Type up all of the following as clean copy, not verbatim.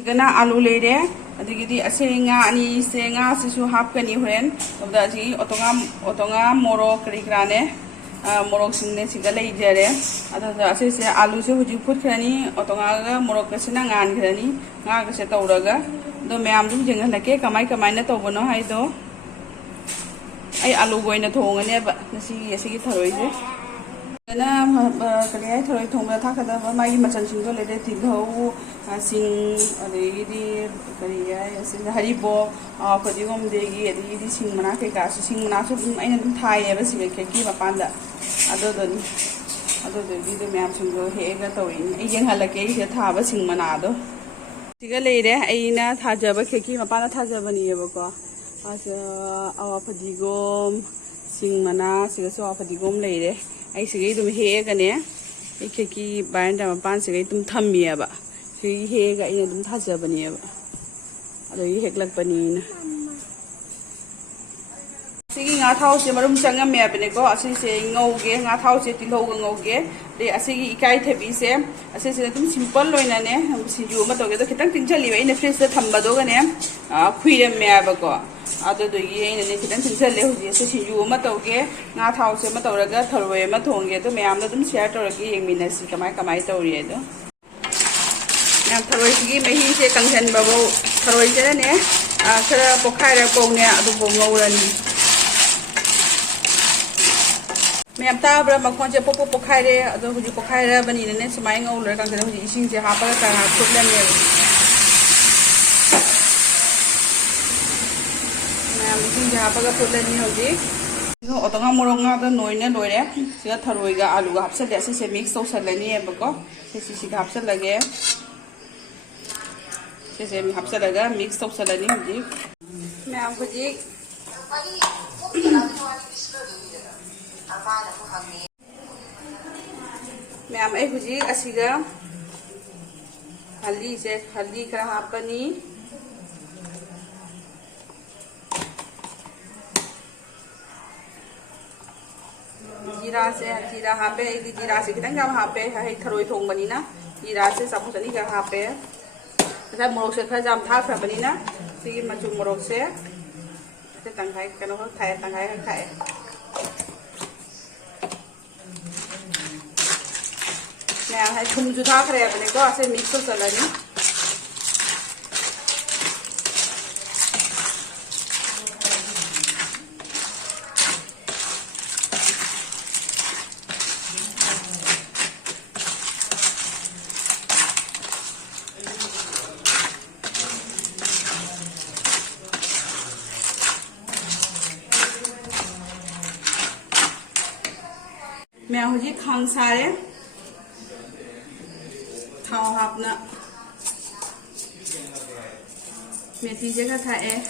Gana alu lere, adigidi asenga ani senga sisu hapkani horen, abda ji otonga morok krikrane, morok singne sigala ijare, ada asese alu se huji put krani, otonga morok kesina ngan krani, nga kese tauraga, do meam dum jenga lake kamai na tobono hai do, ai alu goina thonga ne ba, nasi tharoi je. Gana kaliai tharoi thonga thakada ba mai machan singdo lede tidhau sing adigi kariya sin haribo padigom degi adigi sing mana ke ka sing mana su aina dum thai eba sibe keki mapanda ado di do myam singdo hega tawin ai yeng halake se thaba sing mana do siga leire aina thajaba keki mapanda thajaba ni eba ko asa awa padigom sing mana siga so padigom leire ai sigai dum hega ne ai keki banda mapan sigai dum thammi eba hega ina dum thajabani aba ado heklak pani na sigi nga thau se marum changa me abne ko asi se ngauge nga thau se tilho ngauge de asigi ikai thebi se asi se dum simple loina ne sinju ma toge do khitang tingchali ba ina fresh da thamba do ga ne khuirem me aba ko ado do ye ina ne khitang tingchale hoji se sinju ma toge nga thau se ma toraga tharwe ma thonge to me am da dum share toraki yengmina si kamai tori do tharoi sigi mehi se kanghan babo tharoi jera ne khara pokhaira pone adu bo ngorani me amta bra makhon je popo pokhaire adu huji pokhaira bani ne sumai ngolra kanghan huji ising je ha pa ka ha problem ne me am ising je ha pa ka problem ne hoji no otonga moronga da noine loire siga tharoi ga alu ga hapsa de se mix to salani ebako se hapsa lage से हफ्सा लगा mix तो सलानी होगी मैं आपको जी मैं आप एक जी असीगा हल्दी से हल्दी का हापनी जीरा हापे जीरा से कितना हापे है थरोई थोंग बनी ना जीरा से सब कुछ नहीं का हापे Saya morok se khajam thak ra bani na sigi machu morok se tanghai kano thai tanghai khai मैं है थुम जो था करे अपने को ऐसे मिक्स कर लेनी मैं हुजी खांग सारे थाव हापना मेथी जगह था em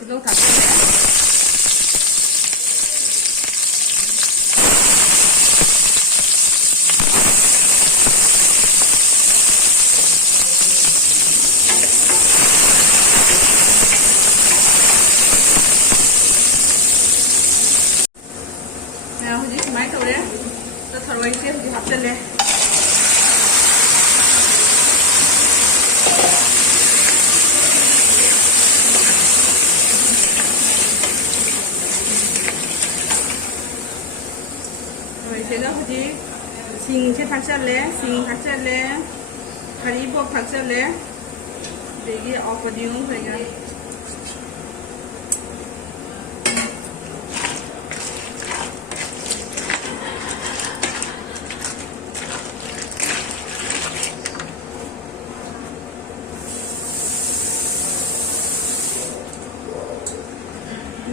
thì lâu thật nào thì máy thôi đấy tôi thổi cái tiếp thì hấp chân lên 제가 후지 싱제 탁살래, 싱 탁살래, 가리복 탁살래, 되게 어퍼디용 저희가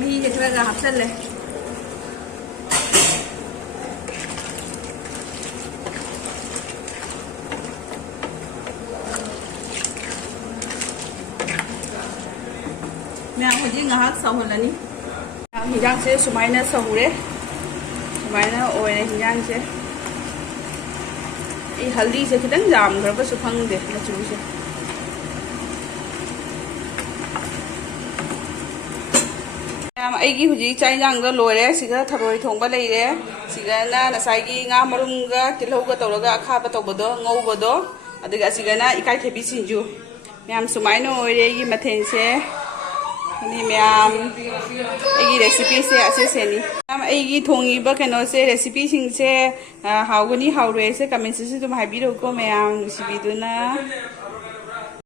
ꯃꯍꯤꯁꯦ ꯈꯔꯒ ꯍꯥꯞꯆꯜꯂꯦ ꯃꯌꯥꯝ ꯍꯧꯖꯤꯛ ꯉꯥꯏꯍꯥꯛ ꯁꯧꯍꯜꯂꯅꯤ ꯍꯤꯟꯖꯥꯡꯁꯦ ꯁꯨꯃꯥꯏꯅ ꯁꯧꯔꯦ ꯁꯨꯃꯥꯏꯅ ꯑꯣꯏꯔꯦ ꯍꯤꯟꯖꯥꯡꯁꯦ ꯑꯩ ꯍꯜꯗꯤꯁꯦ ꯈꯤꯇꯪ ꯌꯥꯝꯈ꯭ꯔꯕꯁꯨ ꯈꯪꯗꯦ ꯃꯆꯨꯁꯦ ꯃꯌꯥꯝ ꯑꯩꯒꯤ ꯍꯧꯖꯤꯛ ꯆꯥꯛ ꯏꯟꯖꯥꯡꯗꯣ ꯂꯣꯏꯔꯦ ꯁꯤꯒ ꯊꯔꯣꯏ ꯊꯣꯡꯕ ꯂꯩꯔꯦ ꯁꯤꯒꯅ ꯉꯁꯥꯏꯒꯤ ꯉꯥ ꯃꯔꯨꯝꯒ ꯇꯤꯜꯍꯧꯒ ꯇꯧꯔꯒ ꯑꯈꯥꯕ ꯇꯧꯕꯗꯣ ꯉꯧꯕꯗꯣ ꯑꯗꯨꯒ ꯑꯁꯤꯒꯅ ꯏꯀꯥꯏꯊꯕꯤ ꯁꯤꯡꯖꯨ ꯃꯌꯥꯝ ꯁꯨꯃꯥꯏꯅ ꯑꯣꯏꯔꯦ ꯑꯩꯒꯤ ꯃꯊꯦꯜꯁꯦ ꯑꯅꯤ ꯃꯌꯥꯝ ꯑꯩꯒꯤ ꯔꯦꯁꯤꯄꯤꯁꯦ ꯑꯁꯤꯁꯦꯅꯤ ꯃꯌꯥꯝ ꯑꯩꯒꯤ ꯊꯣꯡꯉꯤꯕ ꯀꯩꯅꯣꯁꯦ ꯔꯦꯁꯤꯄꯤꯁꯤꯡꯁꯦ ꯍꯥꯎꯒꯅꯤ ꯍꯥꯎꯔꯣꯏꯁꯦ ꯀꯃꯦꯟꯇꯁꯨ ꯑꯗꯨꯝ ꯍꯥꯏꯕꯤꯔꯛꯎꯀꯣ ꯃꯌꯥꯝ ꯅꯨꯡꯁꯤꯕꯤꯗꯨꯅ